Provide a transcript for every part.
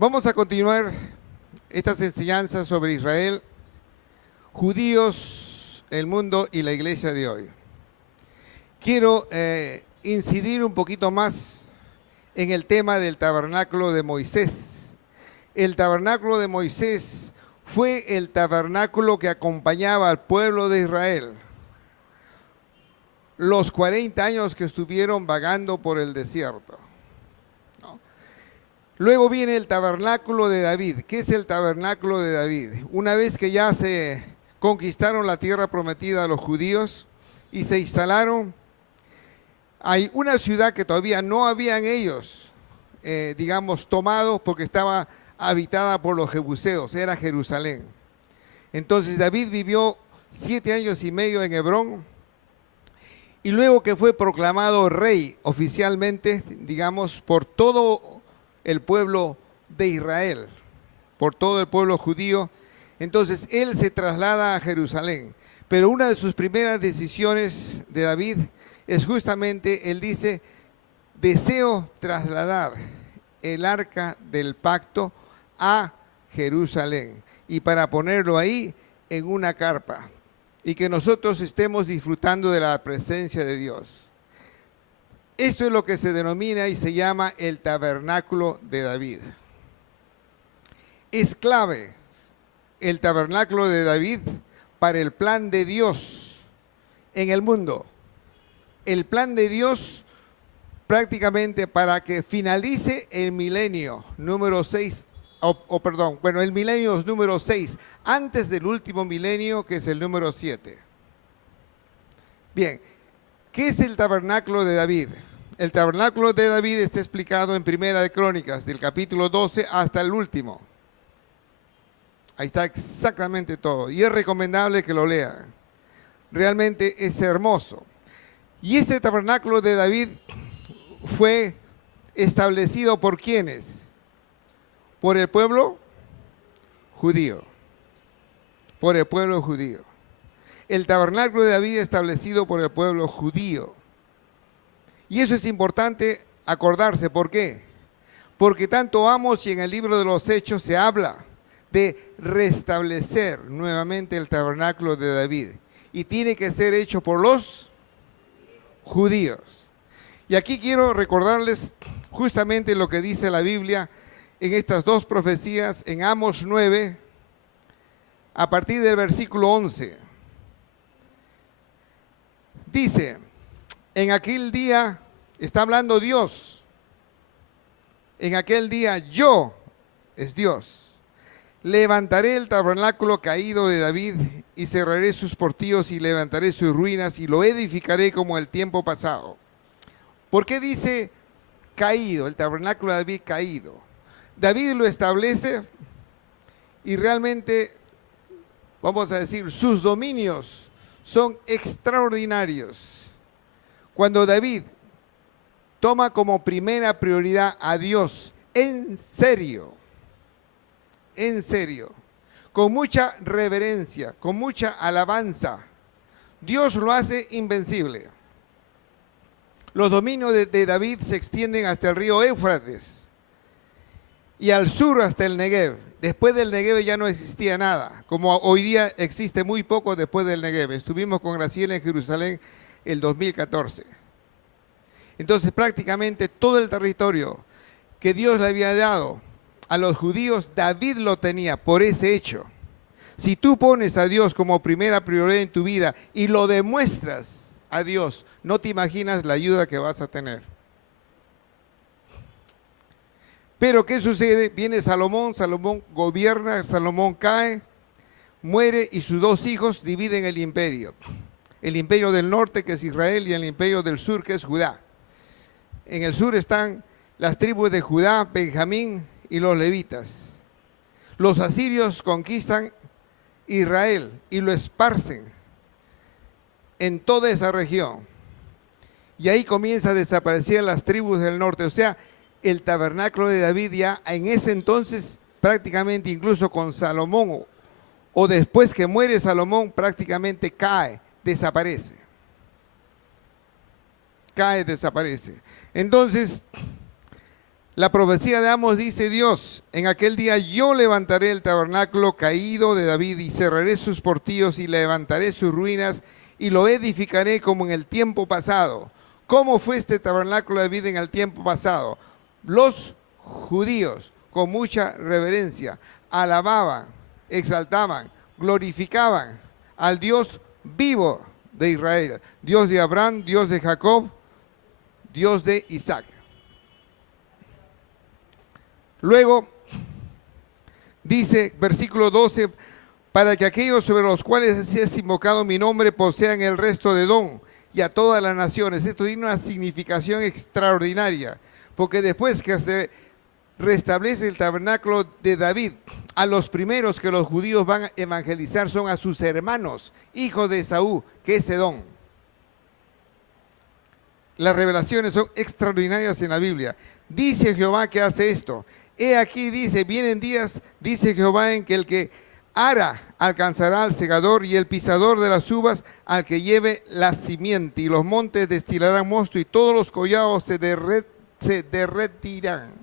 Vamos a continuar estas enseñanzas sobre Israel, judíos, el mundo y la iglesia de hoy. Quiero incidir un poquito más en el tema del tabernáculo de Moisés. El tabernáculo de Moisés fue el tabernáculo que acompañaba al pueblo de Israel los 40 años que estuvieron vagando por el desierto. Luego viene el tabernáculo de David. ¿Qué es el tabernáculo de David? Una vez que ya se conquistaron la tierra prometida a los judíos y se instalaron, hay una ciudad que todavía no habían ellos, tomado porque estaba habitada por los jebuseos, era Jerusalén. Entonces David vivió 7 años y medio en Hebrón y luego que fue proclamado rey oficialmente, por todo el pueblo de Israel, por todo el pueblo judío, entonces él se traslada a Jerusalén. Pero una de sus primeras decisiones de David es justamente, él dice, deseo trasladar el arca del pacto a Jerusalén y para ponerlo ahí en una carpa y que nosotros estemos disfrutando de la presencia de Dios. Esto es lo que se denomina y se llama el tabernáculo de David. Es clave el tabernáculo de David para el plan de Dios en el mundo. El plan de Dios prácticamente para que finalice el milenio número 6, el milenio número 6, antes del último milenio que es el número 7. Bien, ¿qué es el tabernáculo de David? El tabernáculo de David está explicado en Primera de Crónicas, del capítulo 12 hasta el último. Ahí está exactamente todo. Y es recomendable que lo lean. Realmente es hermoso. Y este tabernáculo de David fue establecido ¿por quiénes? Por el pueblo judío. Por el pueblo judío. El tabernáculo de David establecido por el pueblo judío. Y eso es importante acordarse. ¿Por qué? Porque tanto Amos y en el libro de los Hechos se habla de restablecer nuevamente el tabernáculo de David. Y tiene que ser hecho por los judíos. Y aquí quiero recordarles justamente lo que dice la Biblia en estas dos profecías, en Amos 9, a partir del versículo 11. Dice, en aquel día, está hablando Dios, en aquel día yo, es Dios, levantaré el tabernáculo caído de David y cerraré sus portillos y levantaré sus ruinas y lo edificaré como el tiempo pasado. ¿Por qué dice caído, el tabernáculo de David caído? David lo establece y realmente, vamos a decir, sus dominios son extraordinarios. Cuando David toma como primera prioridad a Dios, en serio, con mucha reverencia, con mucha alabanza, Dios lo hace invencible. Los dominios de David se extienden hasta el río Éufrates y al sur hasta el Negev. Después del Negev ya no existía nada, como hoy día existe muy poco después del Negev. Estuvimos con Graciela en Jerusalén el 2014. Entonces prácticamente todo el territorio que Dios le había dado a los judíos, David lo tenía por ese hecho. Si tú pones a Dios como primera prioridad en tu vida y lo demuestras a Dios, no te imaginas la ayuda que vas a tener. Pero ¿qué sucede? Viene Salomón, Salomón gobierna, Salomón cae, muere y sus dos hijos dividen el imperio. El imperio del norte, que es Israel, y el imperio del sur, que es Judá. En el sur están las tribus de Judá, Benjamín y los levitas. Los asirios conquistan Israel y lo esparcen en toda esa región. Y ahí comienza a desaparecer las tribus del norte. O sea, el tabernáculo de David ya en ese entonces, prácticamente incluso con Salomón, o después que muere Salomón, prácticamente cae, desaparece. Desaparece. Entonces, La profecía de Amos dice Dios: en aquel día yo levantaré el tabernáculo caído de David y cerraré sus portillos y levantaré sus ruinas y lo edificaré como en el tiempo pasado. ¿Cómo fue este tabernáculo de David en el tiempo pasado? Los judíos con mucha reverencia alababan, exaltaban, glorificaban al Dios vivo de Israel, Dios de Abraham, Dios de Jacob, Dios de Isaac. Luego dice, versículo 12, para que aquellos sobre los cuales es invocado mi nombre posean el resto de Edom y a todas las naciones. Esto tiene una significación extraordinaria, porque después que se restablece el tabernáculo de David, a los primeros que los judíos van a evangelizar son a sus hermanos, hijos de Esaú, que es Edom. Las revelaciones son extraordinarias en la Biblia. Dice Jehová que hace esto. He aquí, dice, vienen días, dice Jehová, en que el que ara alcanzará al segador y el pisador de las uvas al que lleve la simiente, y los montes destilarán mosto y todos los collados se derretirán.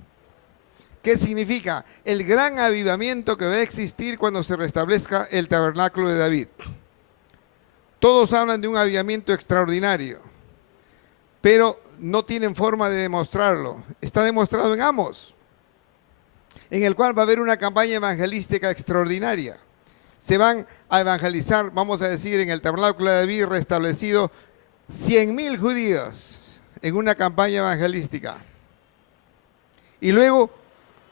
¿Qué significa? El gran avivamiento que va a existir cuando se restablezca el tabernáculo de David. Todos hablan de un avivamiento extraordinario, pero no tienen forma de demostrarlo. Está demostrado en Amos, en el cual va a haber una campaña evangelística extraordinaria. Se van a evangelizar, vamos a decir, en el tabernáculo de David restablecido 100,000 judíos en una campaña evangelística. Y luego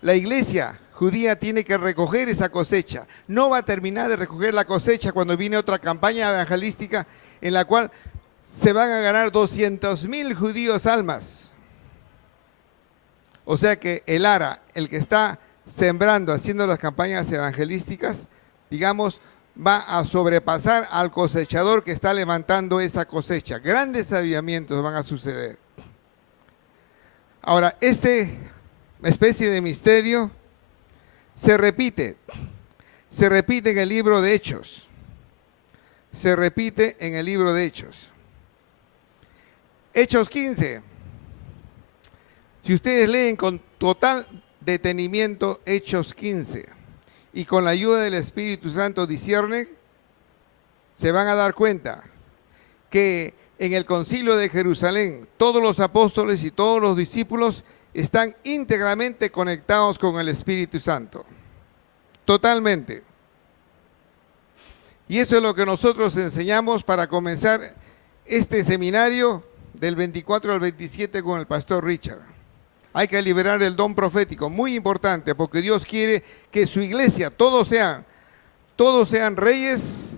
la iglesia judía tiene que recoger esa cosecha. No va a terminar de recoger la cosecha cuando viene otra campaña evangelística en la cual se van a ganar 200,000 judíos almas. O sea que el ara, el que está sembrando, haciendo las campañas evangelísticas, digamos, va a sobrepasar al cosechador que está levantando esa cosecha. Grandes avivamientos van a suceder. Ahora, esta especie de misterio se repite en el libro de Hechos. Se repite en el libro de Hechos. Hechos 15. Si ustedes leen con total detenimiento Hechos 15 y con la ayuda del Espíritu Santo disciernen, se van a dar cuenta que en el concilio de Jerusalén todos los apóstoles y todos los discípulos están íntegramente conectados con el Espíritu Santo. Totalmente. Y eso es lo que nosotros enseñamos para comenzar este seminario del 24 al 27 con el pastor Richard. Hay que liberar el don profético, muy importante, porque Dios quiere que su iglesia, todos sean reyes,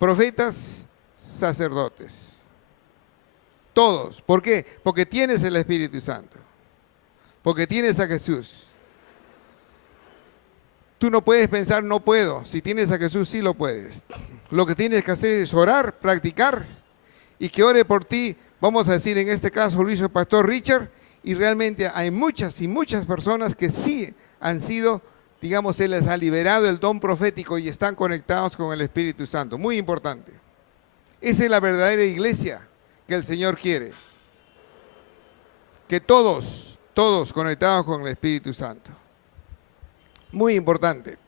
profetas, sacerdotes. Todos. ¿Por qué? Porque tienes el Espíritu Santo. Porque tienes a Jesús. Tú no puedes pensar, no puedo. Si tienes a Jesús, sí lo puedes. Lo que tienes que hacer es orar, practicar, y que ore por ti, vamos a decir en este caso, lo hizo el pastor Richard, y realmente hay muchas y muchas personas que sí han sido, digamos, se les ha liberado el don profético y están conectados con el Espíritu Santo. Muy importante. Esa es la verdadera iglesia que el Señor quiere. Que todos conectados con el Espíritu Santo. Muy importante.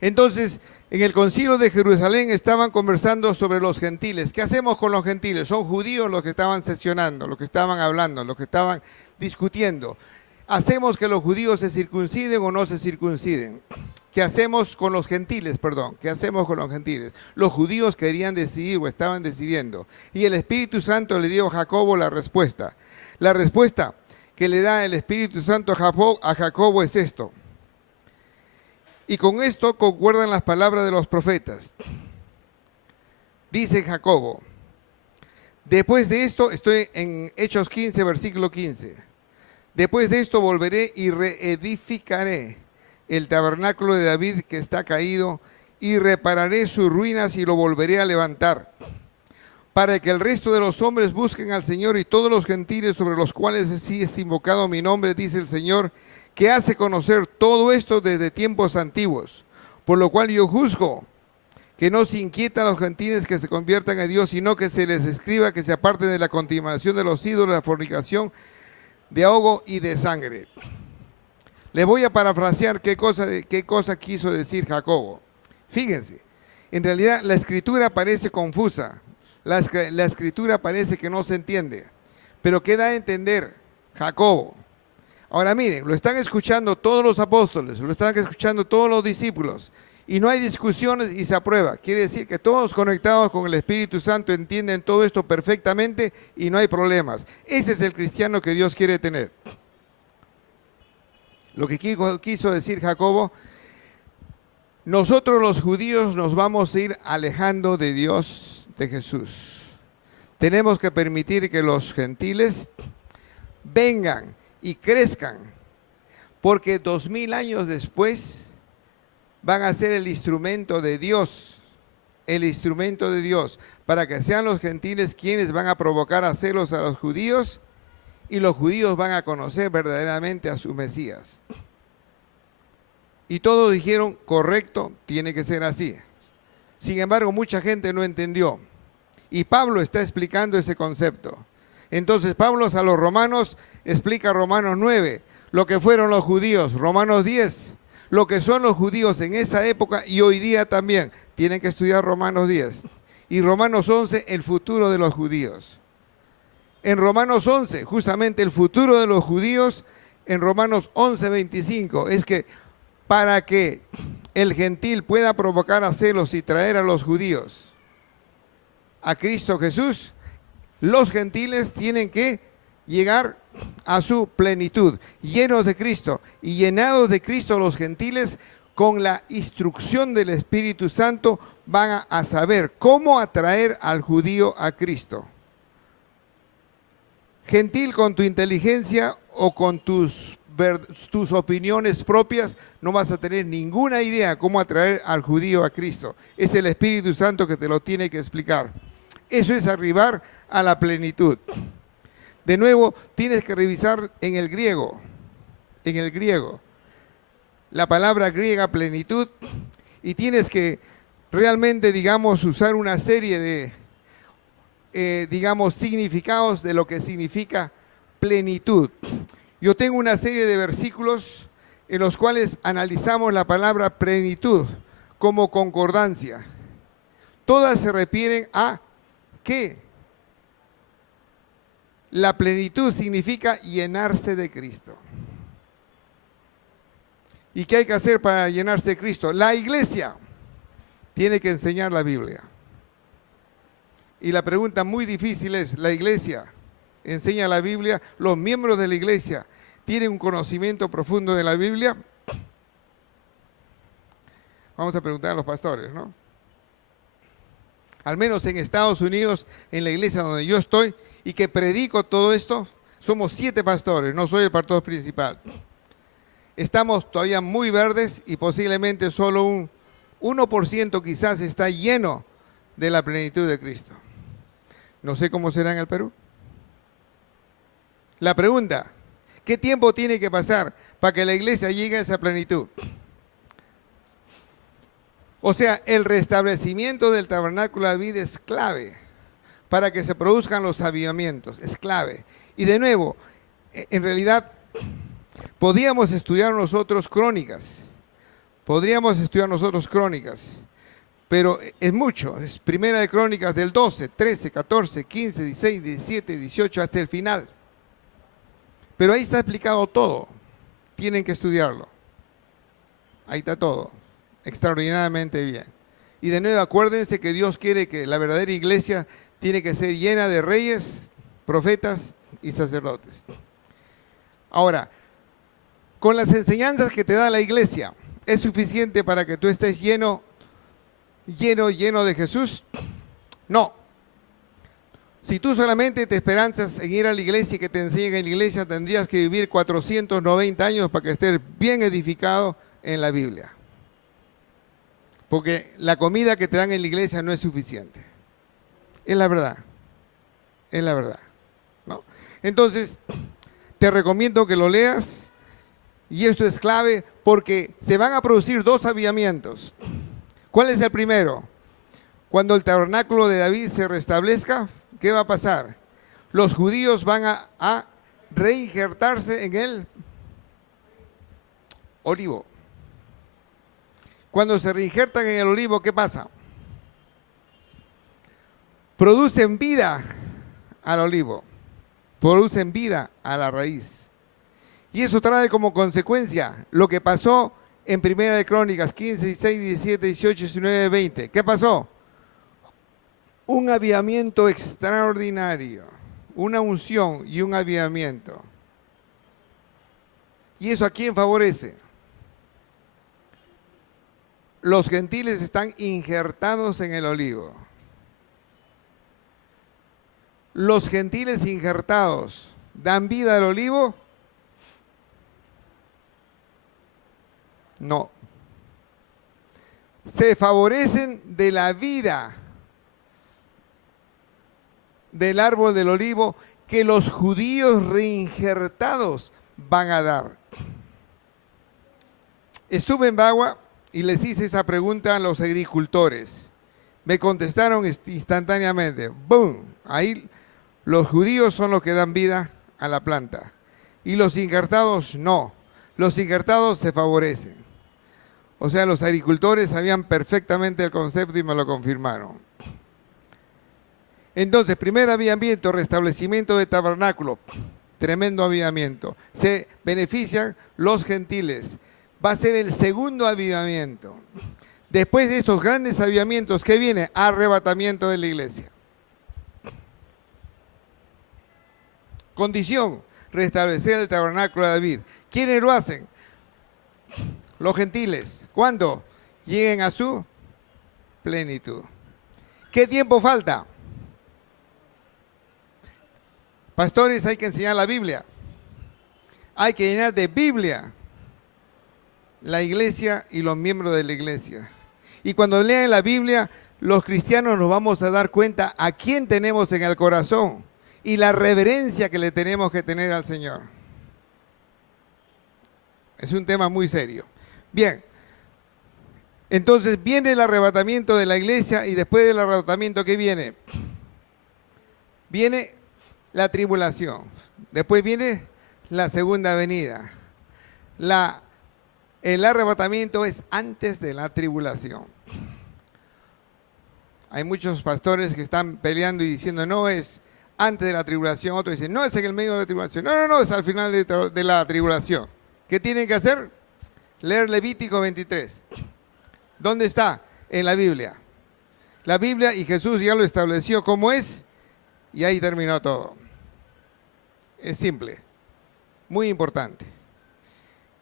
Entonces, en el concilio de Jerusalén estaban conversando sobre los gentiles. ¿Qué hacemos con los gentiles? Son judíos los que estaban sesionando, los que estaban hablando, los que estaban discutiendo. ¿Hacemos que los judíos se circunciden o no se circunciden? ¿Qué hacemos con los gentiles? ¿Qué hacemos con los gentiles? Los judíos querían decidir o estaban decidiendo. Y el Espíritu Santo le dio a Jacobo la respuesta. La respuesta que le da el Espíritu Santo a Jacobo es esto. Y con esto concuerdan las palabras de los profetas. Dice Jacobo, después de esto, estoy en Hechos 15, versículo 15. Después de esto volveré y reedificaré el tabernáculo de David que está caído y repararé sus ruinas y lo volveré a levantar, para que el resto de los hombres busquen al Señor y todos los gentiles sobre los cuales así es invocado mi nombre, dice el Señor, que hace conocer todo esto desde tiempos antiguos, por lo cual yo juzgo que no se inquietan los gentiles que se conviertan a Dios, sino que se les escriba que se aparten de la contaminación de los ídolos, de la fornicación, de ahogo y de sangre. Le voy a parafrasear qué cosa quiso decir Jacobo. Fíjense, en realidad la escritura parece confusa, la escritura parece que no se entiende, pero ¿qué da a entender Jacobo? Ahora miren, lo están escuchando todos los apóstoles, lo están escuchando todos los discípulos, y no hay discusiones y se aprueba. Quiere decir que todos conectados con el Espíritu Santo entienden todo esto perfectamente y no hay problemas. Ese es el cristiano que Dios quiere tener. Lo que quiso decir Jacobo: nosotros los judíos nos vamos a ir alejando de Dios, de Jesús. Tenemos que permitir que los gentiles vengan y crezcan, porque 2000 años después van a ser el instrumento de Dios, para que sean los gentiles quienes van a provocar a celos a los judíos, y los judíos van a conocer verdaderamente a su Mesías. Y todos dijeron, correcto, tiene que ser así. Sin embargo, mucha gente no entendió. Y Pablo está explicando ese concepto. Entonces Pablo a los romanos explica Romanos 9, lo que fueron los judíos, Romanos 10, lo que son los judíos en esa época y hoy día también. Tienen que estudiar Romanos 10. Y Romanos 11, el futuro de los judíos. En Romanos 11, justamente el futuro de los judíos, en Romanos 11, 25, es que para que el gentil pueda provocar a celos y traer a los judíos a Cristo Jesús, los gentiles tienen que llegar a su plenitud, llenos de Cristo, y llenados de Cristo los gentiles, con la instrucción del Espíritu Santo, van a saber cómo atraer al judío a Cristo. Gentil, con tu inteligencia o con tus opiniones propias, no vas a tener ninguna idea cómo atraer al judío a Cristo. Es el Espíritu Santo que te lo tiene que explicar. Eso es arribar a la plenitud. De nuevo, tienes que revisar en el griego, la palabra griega plenitud, y tienes que realmente, usar una serie de, significados de lo que significa plenitud. Yo tengo una serie de versículos en los cuales analizamos la palabra plenitud como concordancia. Todas se refieren a que la plenitud significa llenarse de Cristo. ¿Y qué hay que hacer para llenarse de Cristo? La iglesia tiene que enseñar la Biblia. Y la pregunta muy difícil es, ¿la iglesia enseña la Biblia? ¿Los miembros de la iglesia tienen un conocimiento profundo de la Biblia? Vamos a preguntar a los pastores, ¿no? Al menos en Estados Unidos, en la iglesia donde yo estoy y que predico todo esto, somos 7 pastores, no soy el pastor principal. Estamos todavía muy verdes y posiblemente solo un 1% quizás está lleno de la plenitud de Cristo. No sé cómo será en el Perú. La pregunta, ¿qué tiempo tiene que pasar para que la iglesia llegue a esa plenitud? O sea, el restablecimiento del tabernáculo de David es clave para que se produzcan los avivamientos, es clave. Y de nuevo, en realidad, podríamos estudiar nosotros crónicas, pero es mucho, es Primera de Crónicas del 12, 13, 14, 15, 16, 17, 18, hasta el final. Pero ahí está explicado todo, tienen que estudiarlo. Ahí está todo, extraordinariamente bien. Y de nuevo, acuérdense que Dios quiere que la verdadera iglesia tiene que ser llena de reyes, profetas y sacerdotes. Ahora, con las enseñanzas que te da la iglesia, ¿es suficiente para que tú estés lleno de Jesús? No. Si tú solamente te esperanzas en ir a la iglesia y que te enseñen en la iglesia, tendrías que vivir 490 años para que estés bien edificado en la Biblia. Porque la comida que te dan en la iglesia no es suficiente. Es la verdad. ¿No? Entonces, te recomiendo que lo leas. Y esto es clave porque se van a producir 2 avivamientos. ¿Cuál es el primero? Cuando el tabernáculo de David se restablezca, ¿qué va a pasar? Los judíos van a reinjertarse en olivo. Cuando se reinjertan en el olivo, ¿qué pasa? Producen vida al olivo, producen vida a la raíz. Y eso trae como consecuencia lo que pasó en Primera de Crónicas 15, 16, 17, 18, 19, 20. ¿Qué pasó? Un avivamiento extraordinario, una unción y un avivamiento. ¿Y eso a quién favorece? Los gentiles están injertados en el olivo. Los gentiles injertados dan vida al olivo. No. Se favorecen de la vida del árbol del olivo que los judíos reinjertados van a dar. Estuve en Bagua y les hice esa pregunta a los agricultores. Me contestaron instantáneamente. ¡Boom! Ahí los judíos son los que dan vida a la planta. Y los injertados no. Los injertados se favorecen. O sea, los agricultores sabían perfectamente el concepto y me lo confirmaron. Entonces, primer avivamiento, restablecimiento del tabernáculo. Tremendo avivamiento. Se benefician los gentiles. Va a ser el segundo avivamiento. Después de estos grandes avivamientos, ¿qué viene? Arrebatamiento de la iglesia. Condición, restablecer el tabernáculo de David. ¿Quiénes lo hacen? Los gentiles. ¿Cuándo? Lleguen a su plenitud. ¿Qué tiempo falta? Pastores, hay que enseñar la Biblia. Hay que llenar de Biblia la iglesia y los miembros de la iglesia. Y cuando lean la Biblia, los cristianos nos vamos a dar cuenta a quién tenemos en el corazón y la reverencia que le tenemos que tener al Señor. Es un tema muy serio. Bien, entonces viene el arrebatamiento de la iglesia y después del arrebatamiento, ¿qué viene? Viene la tribulación. Después viene la segunda venida. El arrebatamiento es antes de la tribulación. Hay muchos pastores que están peleando y diciendo, no, es antes de la tribulación. Otros dicen, no, es en el medio de la tribulación. No, no, no, es al final de la tribulación. ¿Qué tienen que hacer? Leer Levítico 23. ¿Dónde está? En la Biblia. La Biblia, y Jesús ya lo estableció como es, y ahí terminó todo. Es simple, muy importante.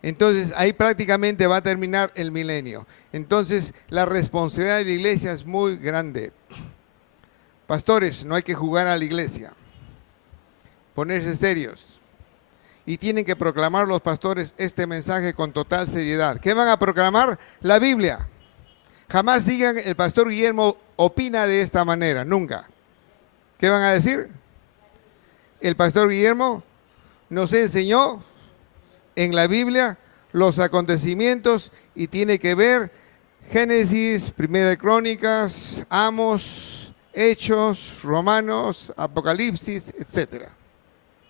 Entonces, ahí prácticamente va a terminar el milenio. Entonces, la responsabilidad de la iglesia es muy grande. Pastores, no hay que jugar a la iglesia. Ponerse serios. Y tienen que proclamar los pastores este mensaje con total seriedad. ¿Qué van a proclamar? La Biblia. Jamás digan, el pastor Guillermo opina de esta manera, nunca. ¿Qué van a decir? El pastor Guillermo nos enseñó en la Biblia los acontecimientos y tiene que ver Génesis, Primera de Crónicas, Amos, Hechos, Romanos, Apocalipsis, etc.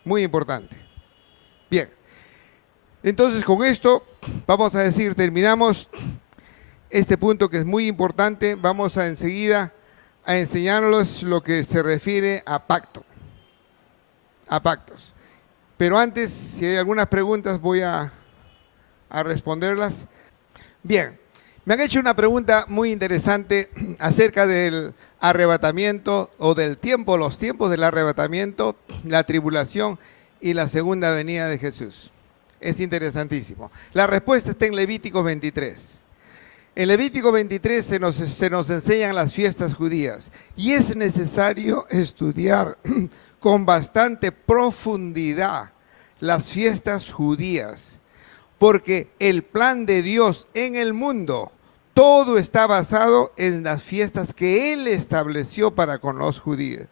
Muy importante. Bien, entonces con esto vamos a decir, terminamos este punto que es muy importante. Vamos a enseguida a enseñarles lo que se refiere a pacto, a pactos. Pero antes, si hay algunas preguntas, voy a responderlas. Bien, me han hecho una pregunta muy interesante acerca del arrebatamiento o del tiempo, los tiempos del arrebatamiento, la tribulación y la segunda venida de Jesús. Es interesantísimo. La respuesta está en Levítico 23. En Levítico 23 se nos enseñan las fiestas judías y es necesario estudiar con bastante profundidad las fiestas judías, porque el plan de Dios en el mundo, todo está basado en las fiestas que Él estableció para con los judíos.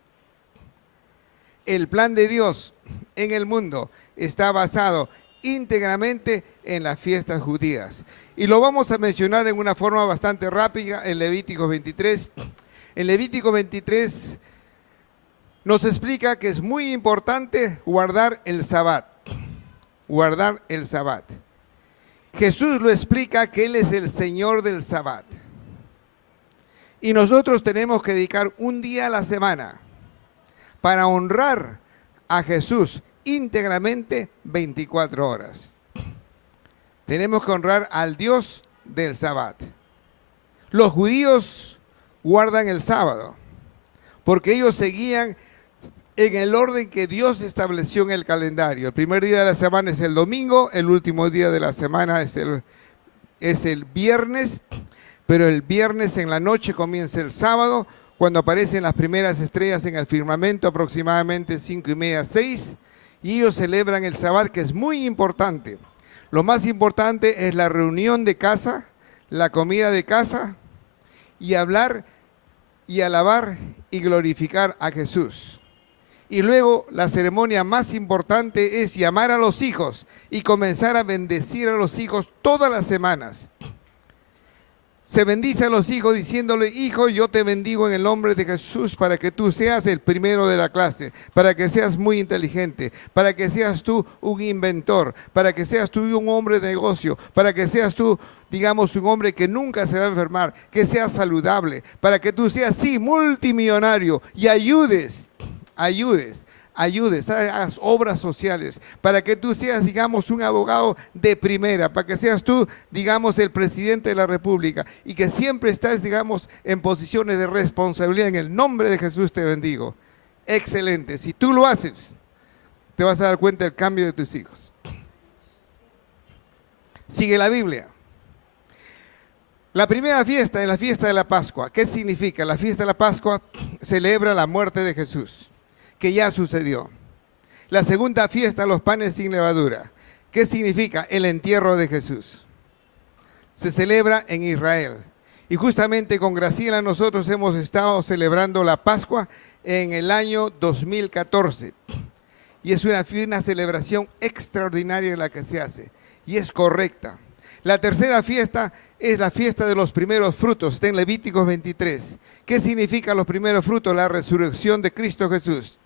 El plan de Dios en el mundo está basado íntegramente en las fiestas judías. Y lo vamos a mencionar en una forma bastante rápida en Levítico 23. En Levítico 23 nos explica que es muy importante guardar el Sabbat. Guardar el Sabbat. Jesús lo explica que Él es el Señor del Sabbat. Y nosotros tenemos que dedicar un día a la semana para honrar a Jesús íntegramente 24 horas. Tenemos que honrar al Dios del Sabbat. Los judíos guardan el sábado porque ellos seguían en el orden que Dios estableció en el calendario. El primer día de la semana es el domingo, el último día de la semana es el viernes, pero el viernes en la noche comienza el sábado, cuando aparecen las primeras estrellas en el firmamento, aproximadamente 5:30, 6, y ellos celebran el Sabbat, que es muy importante. Lo más importante es la reunión de casa, la comida de casa, y hablar y alabar y glorificar a Jesús. Y luego la ceremonia más importante es llamar a los hijos y comenzar a bendecir a los hijos todas las semanas. Se bendice a los hijos diciéndole: hijo, yo te bendigo en el nombre de Jesús para que tú seas el primero de la clase, para que seas muy inteligente, para que seas tú un inventor, para que seas tú un hombre de negocio, para que seas tú, digamos, un hombre que nunca se va a enfermar, que seas saludable, para que tú seas, sí, multimillonario y ayudes, hagas obras sociales, para que tú seas, digamos, un abogado de primera, para que seas tú, digamos, el presidente de la República y que siempre estás, digamos, en posiciones de responsabilidad. En el nombre de Jesús te bendigo. Excelente. Si tú lo haces, te vas a dar cuenta del cambio de tus hijos. Sigue la Biblia. La primera fiesta es la fiesta de la Pascua. ¿Qué significa? La fiesta de la Pascua celebra la muerte de Jesús, que ya sucedió. La segunda fiesta, los panes sin levadura. ¿Qué significa? El entierro de Jesús. Se celebra en Israel. Y justamente con Graciela nosotros hemos estado celebrando la Pascua en el año 2014. Y es una celebración extraordinaria la que se hace. Y es correcta. La tercera fiesta es la fiesta de los primeros frutos. Está en Levíticos 23. ¿Qué significa los primeros frutos? La resurrección de Cristo Jesús.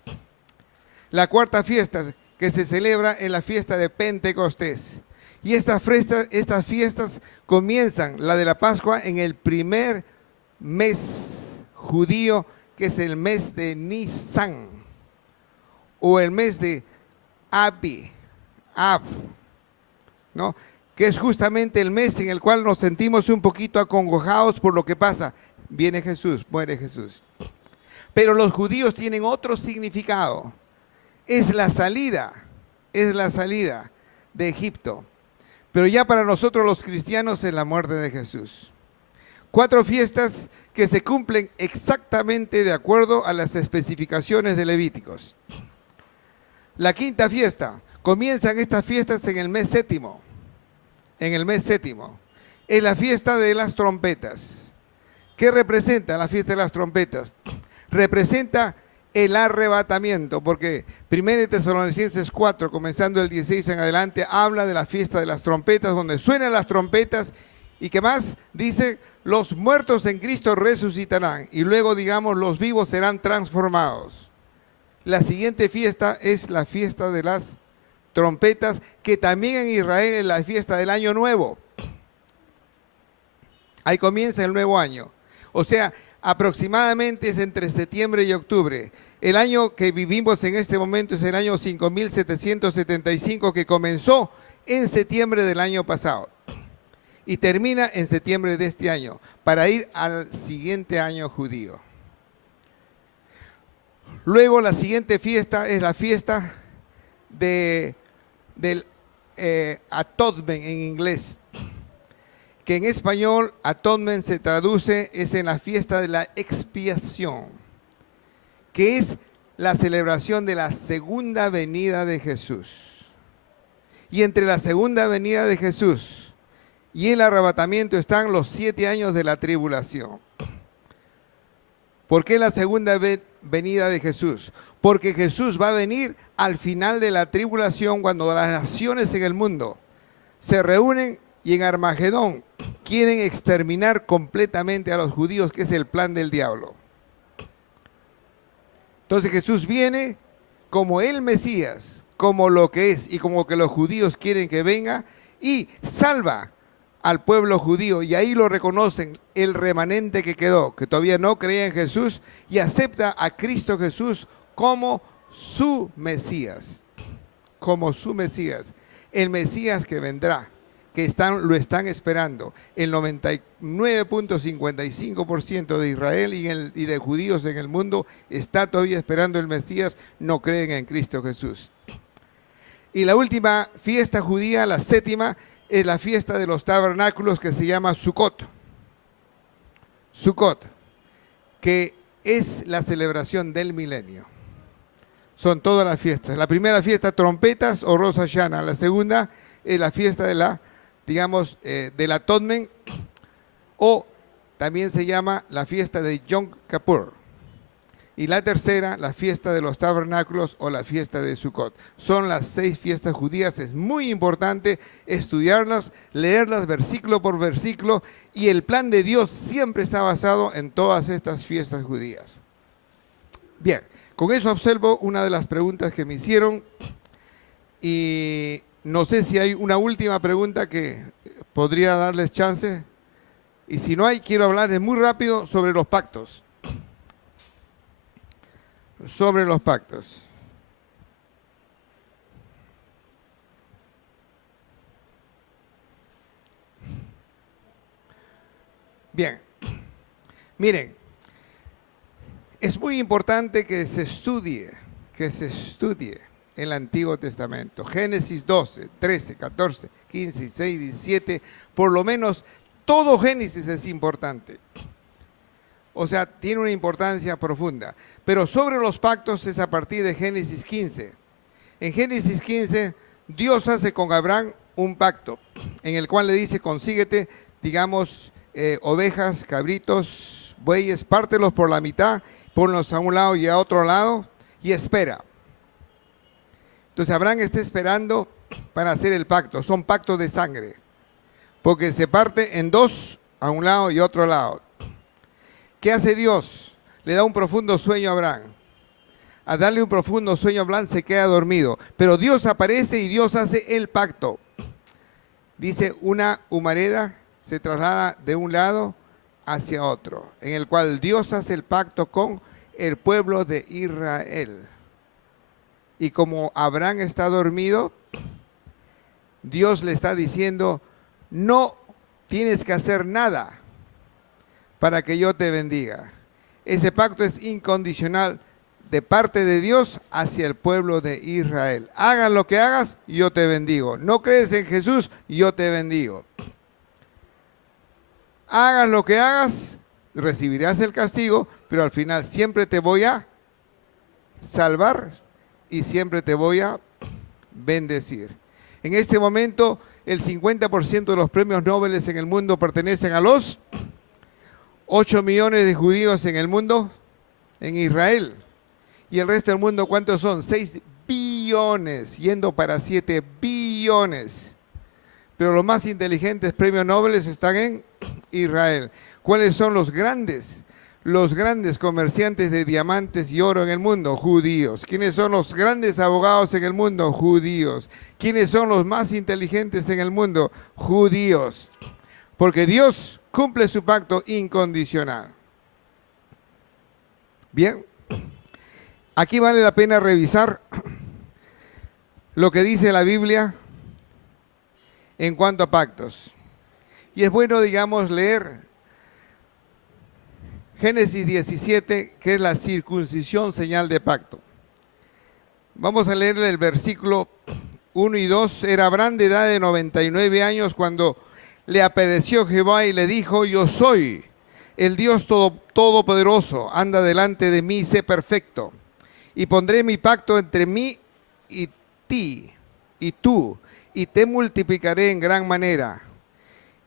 La cuarta fiesta que se celebra en la fiesta de Pentecostés. Y estas fiestas comienzan, la de la Pascua, en el primer mes judío, que es el mes de Nisan, o el mes de Ab, ¿no? Que es justamente el mes en el cual nos sentimos un poquito acongojados por lo que pasa. Viene Jesús, muere Jesús. Pero los judíos tienen otro significado. Es la salida de Egipto. Pero ya para nosotros los cristianos es la muerte de Jesús. 4 fiestas que se cumplen exactamente de acuerdo a las especificaciones de Levíticos. La quinta fiesta, comienzan estas fiestas en el mes séptimo. En el mes séptimo. Es la fiesta de las trompetas. ¿Qué representa la fiesta de las trompetas? Representa el arrebatamiento, porque 1 Tesalonicenses 4, comenzando el 16 en adelante, habla de la fiesta de las trompetas, donde suenan las trompetas, y que más dice: los muertos en Cristo resucitarán, y luego, digamos, los vivos serán transformados. La siguiente fiesta es la fiesta de las trompetas, que también en Israel es la fiesta del Año Nuevo. Ahí comienza el nuevo año. O sea, aproximadamente es entre septiembre y octubre. El año que vivimos en este momento es el año 5775, que comenzó en septiembre del año pasado y termina en septiembre de este año, para ir al siguiente año judío. Luego la siguiente fiesta es la fiesta del Atonement en inglés, que en español Atonement se traduce, es en la fiesta de la expiación, que es la celebración de la segunda venida de Jesús. Y entre la segunda venida de Jesús y el arrebatamiento están los 7 años de la tribulación. ¿Por qué la segunda venida de Jesús? Porque Jesús va a venir al final de la tribulación, cuando las naciones en el mundo se reúnen y en Armagedón quieren exterminar completamente a los judíos, que es el plan del diablo. Entonces Jesús viene como el Mesías, como lo que es y como que los judíos quieren que venga, y salva al pueblo judío, y ahí lo reconocen, el remanente que quedó, que todavía no creía en Jesús, y acepta a Cristo Jesús como su Mesías, el Mesías que vendrá, que lo están esperando. El 99.55% de Israel y de judíos en el mundo está todavía esperando el Mesías, no creen en Cristo Jesús. Y la última fiesta judía, la séptima, es la fiesta de los tabernáculos, que se llama Sukkot. Sukkot, que es la celebración del milenio. Son todas las fiestas. La primera fiesta, trompetas o Rosh Hashanah. La segunda es la fiesta de la, digamos, del Atonement, o también se llama la fiesta de Yom Kippur. Y la tercera, la fiesta de los tabernáculos o la fiesta de Sukkot. Son las 6 fiestas judías. Es muy importante estudiarlas, leerlas versículo por versículo, y el plan de Dios siempre está basado en todas estas fiestas judías. Bien, con eso observo una de las preguntas que me hicieron, y no sé si hay una última pregunta que podría darles chance, y si no hay, quiero hablarles muy rápido sobre los pactos. Sobre los pactos. Bien, miren, es muy importante que se estudie el Antiguo Testamento. Génesis 12, 13, 14, 15, 16, 17, por lo menos todo Génesis es importante. O sea, tiene una importancia profunda. Pero sobre los pactos es a partir de Génesis 15. En Génesis 15, Dios hace con Abraham un pacto, en el cual le dice, consíguete, digamos, ovejas, cabritos, bueyes, pártelos por la mitad, ponlos a un lado y a otro lado, y espera. Entonces Abraham está esperando para hacer el pacto. Son pactos de sangre, porque se parte en dos, a un lado y otro lado. ¿Qué hace Dios? Le da un profundo sueño a Abraham. Al darle un profundo sueño a Abraham se queda dormido. Pero Dios aparece y Dios hace el pacto. Dice, una humareda se traslada de un lado hacia otro, en el cual Dios hace el pacto con el pueblo de Israel. Y como Abraham está dormido, Dios le está diciendo, no tienes que hacer nada para que yo te bendiga. Ese pacto es incondicional de parte de Dios hacia el pueblo de Israel. Hagan lo que hagas, yo te bendigo. No crees en Jesús, yo te bendigo. Hagas lo que hagas, recibirás el castigo, pero al final siempre te voy a salvar y siempre te voy a bendecir. En este momento, el 50% de los premios Nobel en el mundo pertenecen a los 8 millones de judíos en el mundo, en Israel. Y el resto del mundo, ¿cuántos son? 6 billones, yendo para 7 billones. Pero los más inteligentes premios Nobel están en Israel. ¿Cuáles son los grandes? Los grandes comerciantes de diamantes y oro en el mundo, judíos. ¿Quiénes son los grandes abogados en el mundo? Judíos. ¿Quiénes son los más inteligentes en el mundo? Judíos. Porque Dios cumple su pacto incondicional. Bien, aquí vale la pena revisar lo que dice la Biblia en cuanto a pactos. Y es bueno, digamos, leer Génesis 17, que es la circuncisión, señal de pacto. Vamos a leer el versículo 1 y 2. Era Abraham de edad de 99 años cuando le apareció Jehová y le dijo, yo soy el Dios todopoderoso, anda delante de mí, sé perfecto. Y pondré mi pacto entre mí y ti, y tú, y te multiplicaré en gran manera.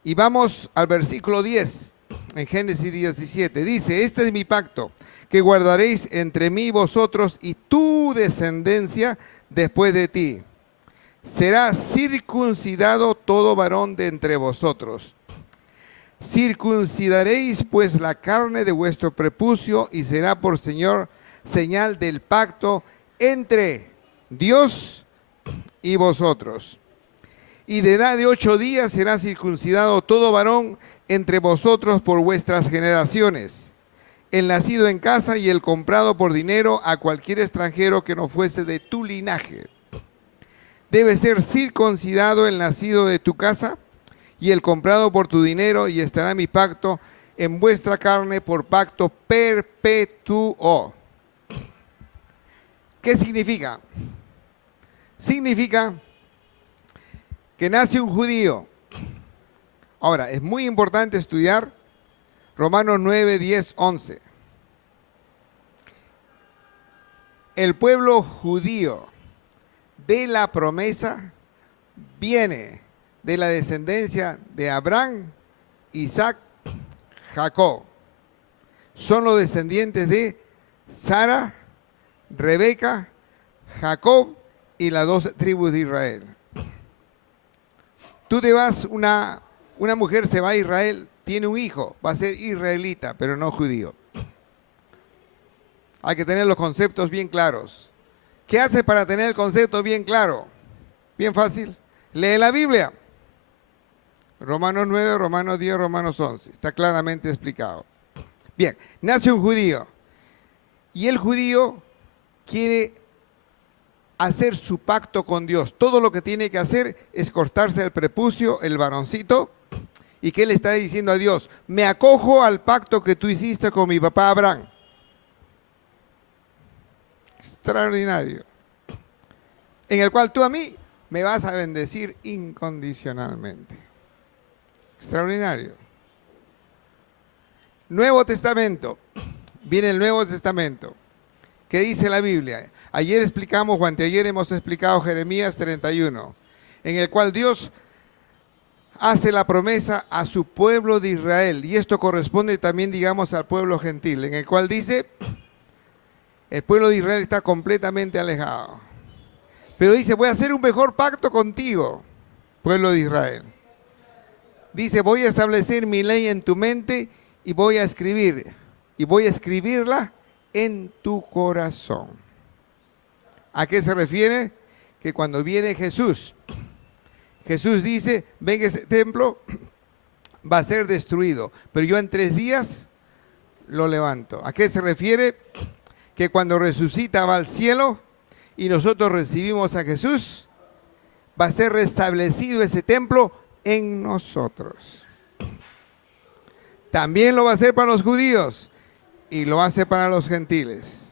Y vamos al versículo 10, en Génesis 17. Dice, este es mi pacto, que guardaréis entre mí y vosotros y tu descendencia después de ti. Será circuncidado todo varón de entre vosotros. Circuncidaréis pues la carne de vuestro prepucio y será por señal del pacto entre Dios y vosotros. y de edad de 8 días será circuncidado todo varón entre vosotros por vuestras generaciones, el nacido en casa y el comprado por dinero a cualquier extranjero que no fuese de tu linaje. Debe ser circuncidado el nacido de tu casa y el comprado por tu dinero, y estará mi pacto en vuestra carne por pacto perpetuo. ¿Qué significa? Significa que nace un judío. Ahora, es muy importante estudiar Romanos 9, 10, 11. El pueblo judío de la promesa viene de la descendencia de Abraham, Isaac, Jacob. Son los descendientes de Sara, Rebeca, Jacob y las 12 tribus de Israel. Tú te vas, una mujer se va a Israel, tiene un hijo, va a ser israelita, pero no judío. Hay que tener los conceptos bien claros. ¿Qué hace para tener el concepto bien claro? Bien fácil. Lee la Biblia. Romanos 9, Romanos 10, Romanos 11. Está claramente explicado. Bien, nace un judío. Y el judío quiere hacer su pacto con Dios. Todo lo que tiene que hacer es cortarse el prepucio, el varoncito. ¿Y qué le está diciendo a Dios? Me acojo al pacto que tú hiciste con mi papá Abraham. Extraordinario. En el cual tú a mí me vas a bendecir incondicionalmente. Extraordinario. Nuevo Testamento. Viene el Nuevo Testamento. ¿Qué dice la Biblia? Ayer explicamos, o anteayer hemos explicado Jeremías 31, en el cual Dios hace la promesa a su pueblo de Israel. Y esto corresponde también, digamos, al pueblo gentil, en el cual dice, el pueblo de Israel está completamente alejado. Pero dice, voy a hacer un mejor pacto contigo, pueblo de Israel. Dice, voy a establecer mi ley en tu mente y voy a escribirla en tu corazón. ¿A qué se refiere? Que cuando viene Jesús, Jesús dice, venga, ese templo va a ser destruido, pero yo en 3 días lo levanto. ¿A qué se refiere? Que cuando resucita va al cielo y nosotros recibimos a Jesús, va a ser restablecido ese templo en nosotros. También lo va a hacer para los judíos y lo hace para los gentiles.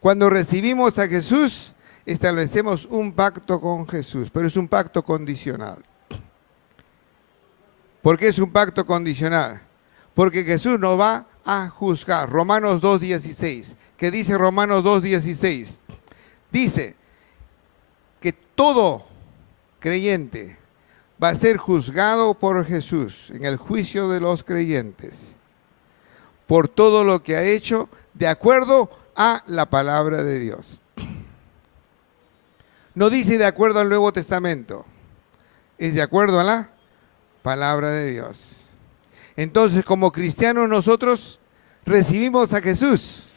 Cuando recibimos a Jesús, establecemos un pacto con Jesús, pero es un pacto condicional. ¿Por qué es un pacto condicional? Porque Jesús nos va a juzgar. Romanos 2:16. ¿Qué dice Romanos 2:16? Dice que todo creyente va a ser juzgado por Jesús en el juicio de los creyentes por todo lo que ha hecho de acuerdo a la palabra de Dios. No dice de acuerdo al Nuevo Testamento, es de acuerdo a la palabra de Dios. Entonces, como cristianos nosotros recibimos a Jesús,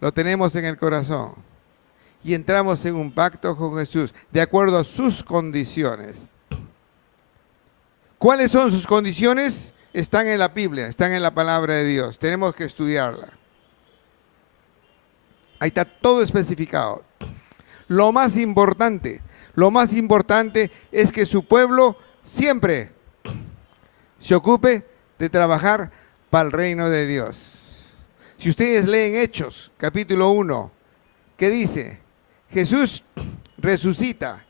lo tenemos en el corazón y entramos en un pacto con Jesús de acuerdo a sus condiciones. ¿Cuáles son sus condiciones? Están en la Biblia, están en la palabra de Dios. Tenemos que estudiarla. Ahí está todo especificado. Lo más importante es que su pueblo siempre se ocupe de trabajar para el reino de Dios. Si ustedes leen Hechos, capítulo 1, ¿qué dice? Jesús resucita.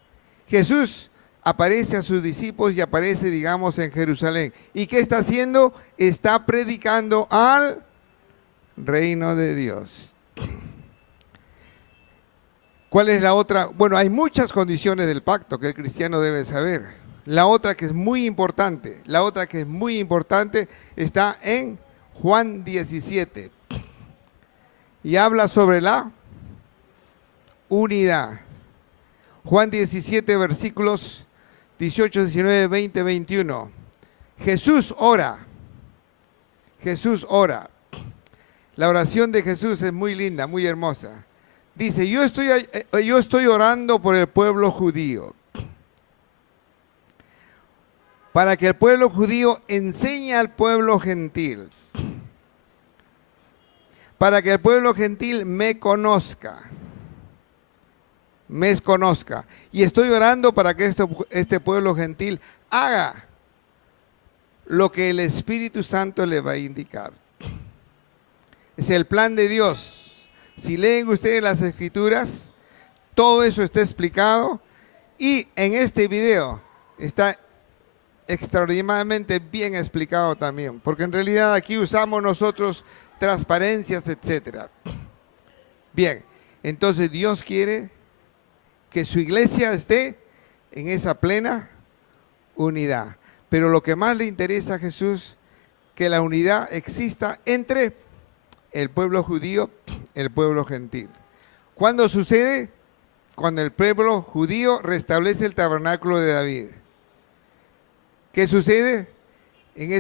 Jesús aparece a sus discípulos y aparece, digamos, en Jerusalén. ¿Y qué está haciendo? Está predicando al reino de Dios. ¿Cuál es la otra? Bueno, hay muchas condiciones del pacto que el cristiano debe saber. La otra que es muy importante, está en Juan 17. Y habla sobre la unidad. Juan 17, versículos 18, 19, 20, 21. Jesús ora. La oración de Jesús es muy linda, muy hermosa. Dice, yo estoy orando por el pueblo judío. para que el pueblo judío enseñe al pueblo gentil, para que el pueblo gentil me conozca. Y estoy orando para que este pueblo gentil haga lo que el Espíritu Santo le va a indicar. Es el plan de Dios. Si leen ustedes las Escrituras, todo eso está explicado, y en este video está extraordinariamente bien explicado también, porque en realidad aquí usamos nosotros transparencias, etcétera. Bien, entonces Dios quiere que su iglesia esté en esa plena unidad. Pero lo que más le interesa a Jesús, que la unidad exista entre el pueblo judío y el pueblo gentil. ¿Cuándo sucede? Cuando el pueblo judío restablece el tabernáculo de David. ¿Qué sucede? En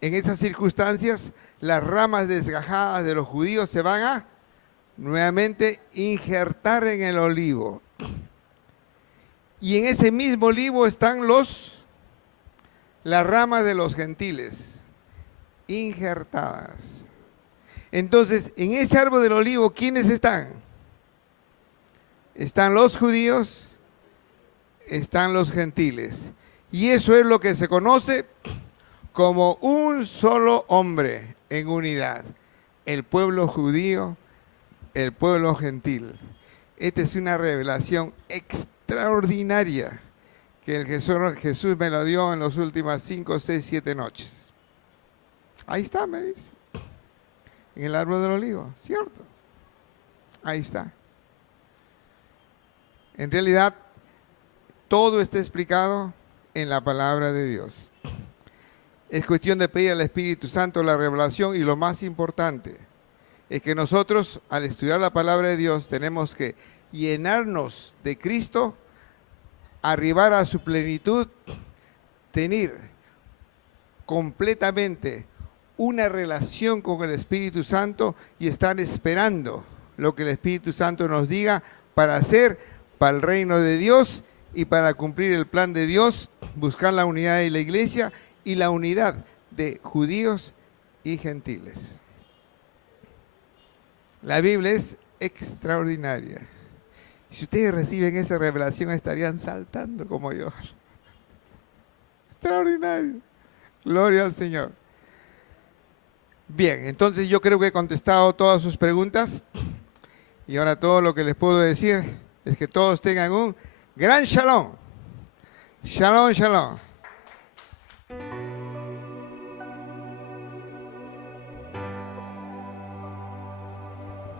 esas circunstancias, las ramas desgajadas de los judíos se van a nuevamente injertar en el olivo. Y en ese mismo olivo están las ramas de los gentiles, injertadas. Entonces, en ese árbol del olivo, ¿quiénes están? Están los judíos, están los gentiles. Y eso es lo que se conoce como un solo hombre en unidad. El pueblo judío, el pueblo gentil. Esta es una revelación extraordinaria que Jesús me lo dio en las últimas 5, 6, 7 noches. Ahí está, me dice. En el árbol del olivo, ¿cierto? Ahí está. En realidad, todo está explicado en la palabra de Dios. Es cuestión de pedir al Espíritu Santo la revelación, y lo más importante es que nosotros, al estudiar la palabra de Dios, tenemos que llenarnos de Cristo, arribar a su plenitud, tener completamente una relación con el Espíritu Santo y estar esperando lo que el Espíritu Santo nos diga para hacer para el reino de Dios y para cumplir el plan de Dios, buscar la unidad de la iglesia y la unidad de judíos y gentiles. La Biblia es extraordinaria. Si ustedes reciben esa revelación, estarían saltando como yo. Extraordinario. Gloria al Señor. Bien, entonces yo creo que he contestado todas sus preguntas. Y ahora todo lo que les puedo decir es que todos tengan un gran shalom. Shalom, shalom.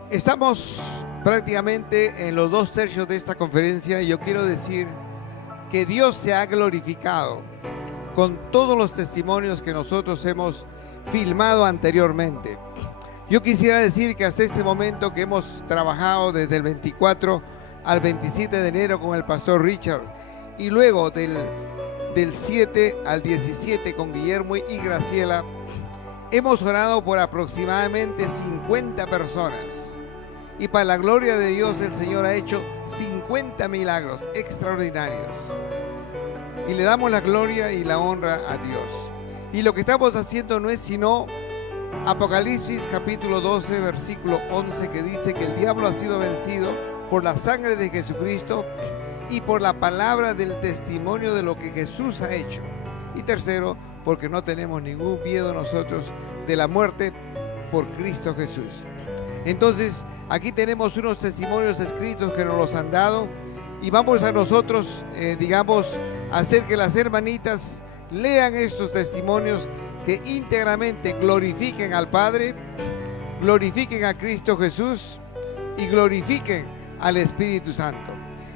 Estamos prácticamente en los 2/3 de esta conferencia y yo quiero decir que Dios se ha glorificado con todos los testimonios que nosotros hemos filmado anteriormente. Yo quisiera decir que hasta este momento que hemos trabajado desde el 24 al 27 de enero con el pastor Richard y luego del 7 al 17 con Guillermo y Graciela, hemos orado por aproximadamente 50 personas. Y para la gloria de Dios, el Señor ha hecho 50 milagros extraordinarios. Y le damos la gloria y la honra a Dios. Y lo que estamos haciendo no es sino Apocalipsis capítulo 12, versículo 11, que dice que el diablo ha sido vencido por la sangre de Jesucristo y por la palabra del testimonio de lo que Jesús ha hecho. Y tercero, porque no tenemos ningún miedo nosotros de la muerte por Cristo Jesús. Entonces, aquí tenemos unos testimonios escritos que nos los han dado y vamos a nosotros, hacer que las hermanitas lean estos testimonios que íntegramente glorifiquen al Padre, glorifiquen a Cristo Jesús y glorifiquen al Espíritu Santo.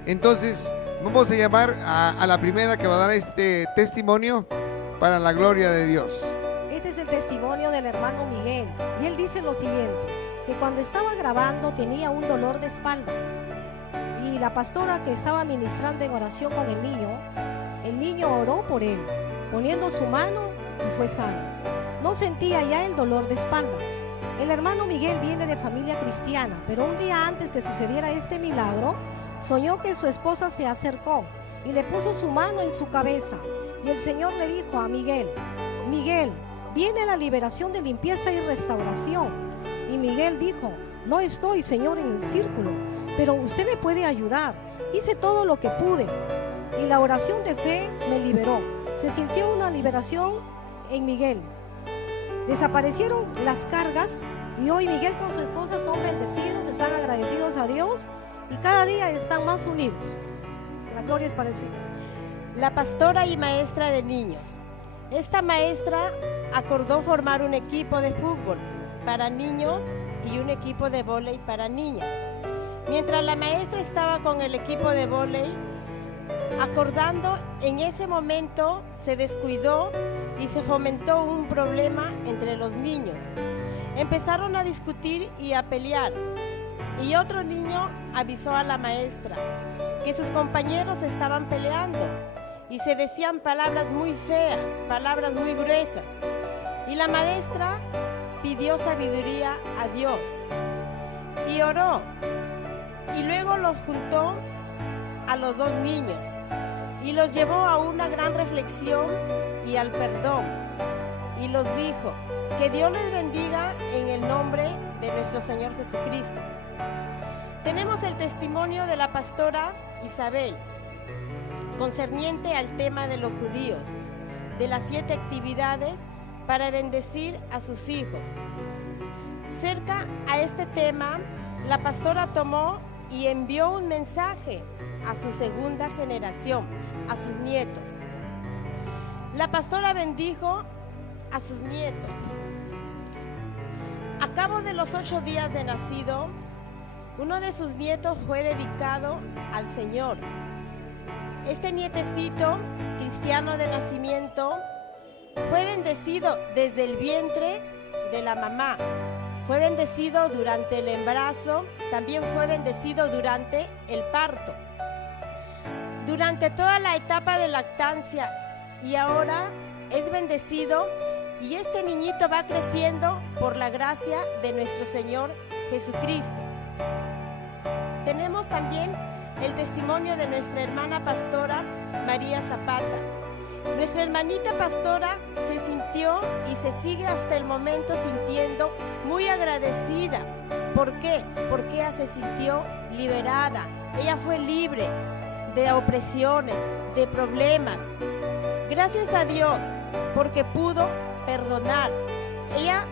Entonces, vamos a llamar a la primera que va a dar este testimonio para la gloria de Dios. Este es el testimonio del hermano Miguel y él dice lo siguiente, que cuando estaba grabando tenía un dolor de espalda y la pastora que estaba ministrando en oración con el niño oró por él, poniendo su mano y fue sano. No sentía ya el dolor de espalda. El hermano Miguel viene de familia cristiana, pero un día antes que sucediera este milagro, soñó que su esposa se acercó y le puso su mano en su cabeza Y el Señor le dijo a Miguel: Miguel, viene la liberación de limpieza y restauración. Y Miguel dijo: no estoy, Señor, en el círculo, pero usted me puede ayudar. Hice todo lo que pude y la oración de fe me liberó. Se sintió una liberación en Miguel. Desaparecieron las cargas y hoy Miguel con su esposa son bendecidos, están agradecidos a Dios y cada día están más unidos. La gloria es para el Señor. La pastora y maestra de niños. Esta maestra acordó formar un equipo de fútbol para niños y un equipo de vóley para niñas. Mientras la maestra estaba con el equipo de vóley, acordando, en ese momento se descuidó y se fomentó un problema entre los niños. Empezaron a discutir y a pelear, y otro niño avisó a la maestra que sus compañeros estaban peleando y se decían palabras muy feas, palabras muy gruesas, y la maestra pidió sabiduría a Dios y oró, y luego los juntó a los dos niños y los llevó a una gran reflexión y al perdón, y los dijo: que Dios les bendiga en el nombre de nuestro Señor Jesucristo. Tenemos el testimonio de la pastora Isabel concerniente al tema de los judíos, de las 7 actividades para bendecir a sus hijos. Cerca a este tema, la pastora tomó y envió un mensaje a su segunda generación, a sus nietos. La pastora bendijo a sus nietos. A cabo de los 8 días de nacido, uno de sus nietos fue dedicado al Señor. Este nietecito, cristiano de nacimiento, fue bendecido desde el vientre de la mamá. Fue bendecido durante el embarazo, también fue bendecido durante el parto. Durante toda la etapa de lactancia, y ahora es bendecido, y este niñito va creciendo por la gracia de nuestro Señor Jesucristo. Tenemos también el testimonio de nuestra hermana pastora María Zapata. Nuestra hermanita pastora se sintió y se sigue hasta el momento sintiendo muy agradecida. ¿Por qué? Porque ella se sintió liberada. Ella fue libre de opresiones, de problemas. Gracias a Dios, porque pudo perdonar. Ella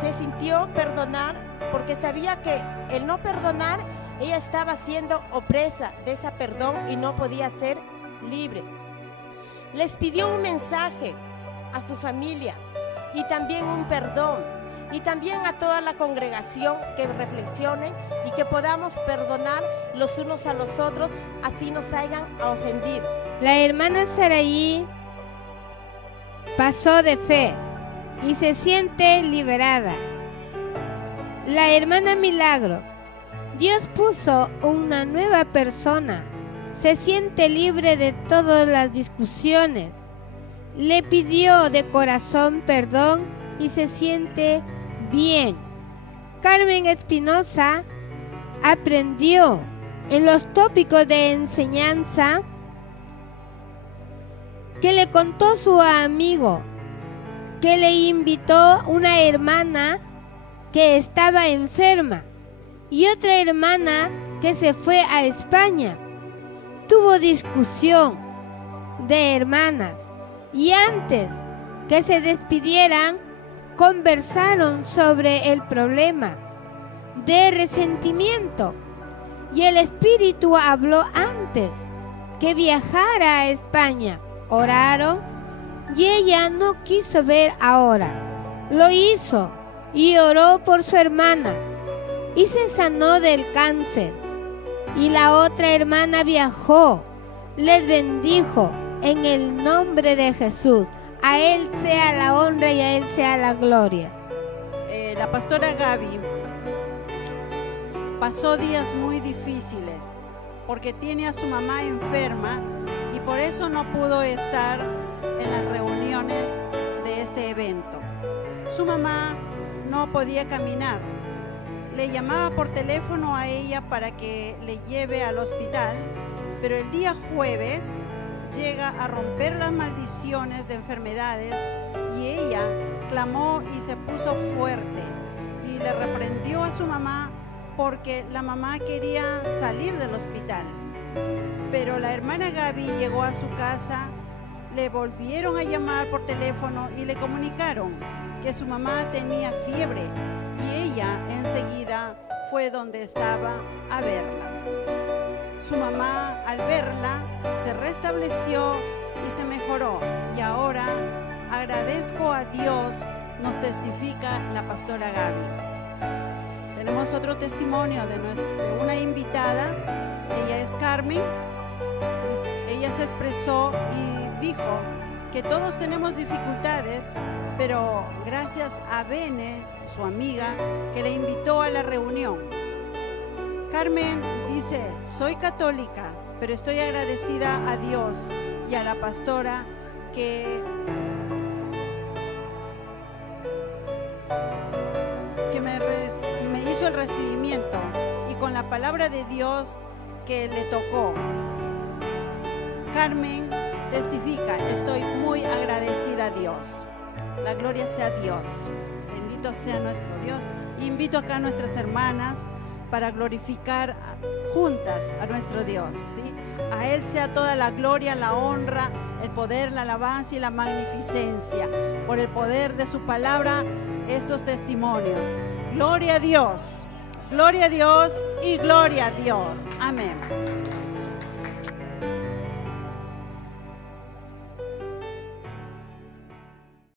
se sintió perdonar porque sabía que el no perdonar, ella estaba siendo opresa de ese perdón y no podía ser libre. Les pidió un mensaje a su familia y también un perdón, y también a toda la congregación que reflexionen y que podamos perdonar los unos a los otros, así nos hayan ofendido. La hermana Saraí pasó de fe y se siente liberada. La hermana Milagro, Dios puso una nueva persona. Se siente libre de todas las discusiones. Le pidió de corazón perdón y se siente bien. Carmen Espinosa aprendió en los tópicos de enseñanza que le contó su amigo que le invitó una hermana que estaba enferma y otra hermana que se fue a España. Tuvo discusión de hermanas y antes que se despidieran conversaron sobre el problema de resentimiento y el Espíritu habló antes que viajara a España. Oraron y ella no quiso ver ahora. Lo hizo y oró por su hermana y se sanó del cáncer. Y la otra hermana viajó, les bendijo en el nombre de Jesús. A Él sea la honra y a Él sea la gloria. La pastora Gaby pasó días muy difíciles porque tiene a su mamá enferma y por eso no pudo estar en las reuniones de este evento. Su mamá no podía caminar. Le llamaba por teléfono a ella para que le lleve al hospital, pero el día jueves llega a romper las maldiciones de enfermedades y ella clamó y se puso fuerte y le reprendió a su mamá porque la mamá quería salir del hospital. Pero la hermana Gaby llegó a su casa, le volvieron a llamar por teléfono y le comunicaron que su mamá tenía fiebre y ella enseguida fue donde estaba a verla. Su mamá, al verla, se restableció y se mejoró. Y ahora agradezco a Dios, nos testifica la pastora Gaby. Tenemos otro testimonio de una invitada. Ella es Carmen. Ella se expresó y dijo que todos tenemos dificultades, pero gracias a Bene, su amiga, que le invitó a la reunión. Carmen dice, soy católica, pero estoy agradecida a Dios y a la pastora que me hizo el recibimiento y con la palabra de Dios que le tocó. Carmen testifica, estoy muy agradecida a Dios. La gloria sea a Dios. Bendito sea nuestro Dios. Invito acá a nuestras hermanas para glorificar juntas a nuestro Dios, ¿sí? A Él sea toda la gloria, la honra, el poder, la alabanza y la magnificencia. Por el poder de su palabra, estos testimonios. Gloria a Dios y gloria a Dios. Amén.